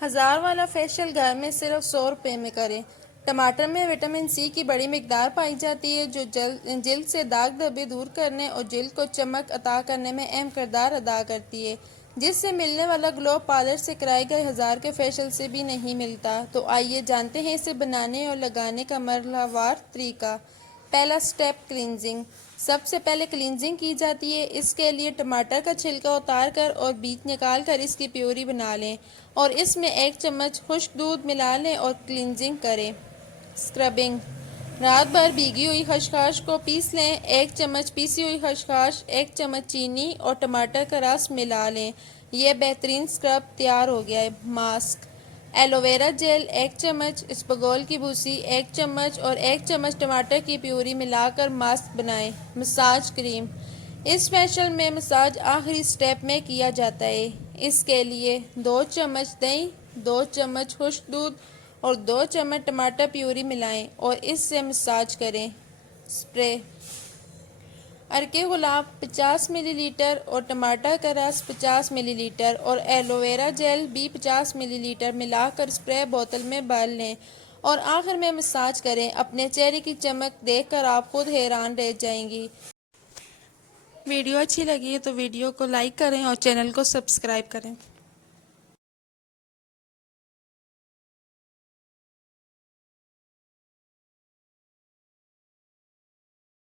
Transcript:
1000 वाला फेशियल घर में सिर्फ 100 रुपये में करें। टमाटर में विटामिन सी की बड़ी मिकदार पाई जाती है जो जिल्द से दाग धब्बे दूर करने और जिल्द को चमक अता करने में अहम किरदार अदा करती है, जिससे मिलने वाला ग्लो पार्लर से कराए गए 1000 के फेशियल से भी नहीं मिलता। तो आइए जानते हैं इसे बनाने और लगाने का मरहलावार तरीका। पहला स्टेप, क्लींजिंग। सबसे पहले क्लींजिंग की जाती है। इसके लिए टमाटर का छिलका उतार कर और बीज निकाल कर इसकी प्यूरी बना लें और इसमें 1 चम्मच खुश्क दूध मिला लें और क्लींजिंग करें। स्क्रबिंग। रात भर भीगी हुई खसखस को पीस लें। 1 चम्मच पीसी हुई खसखस, 1 चम्मच चीनी और टमाटर का रस मिला लें। यह बेहतरीन स्क्रब तैयार हो गया है। मास्क। एलोवेरा जेल 1 चम्मच, इसबगोल की भूसी 1 चम्मच और 1 चम्मच टमाटर की प्यूरी मिलाकर मास्क बनाएं। Massage cream. इस फेशियल में मसाज आखिरी स्टेप में किया जाता है। इसके लिए 2 चम्मच दही, 2 चम्मच खुश्क दूध और 2 चम्मच टमाटर प्यूरी मिलाएं और इससे मसाज करें। स्प्रे। अरके गुलाब 50 मिलीलीटर और टमाटर का रस 50 मिलीलीटर और एलोवेरा जेल भी 50 मिलीलीटर मिलाकर स्प्रे बोतल में भर लें और आखिर में मसाज करें। अपने चेहरे की चमक देखकर आप खुद हैरान रह जाएंगी। वीडियो अच्छी लगी है तो वीडियो को लाइक करें और चैनल को सब्सक्राइब करें।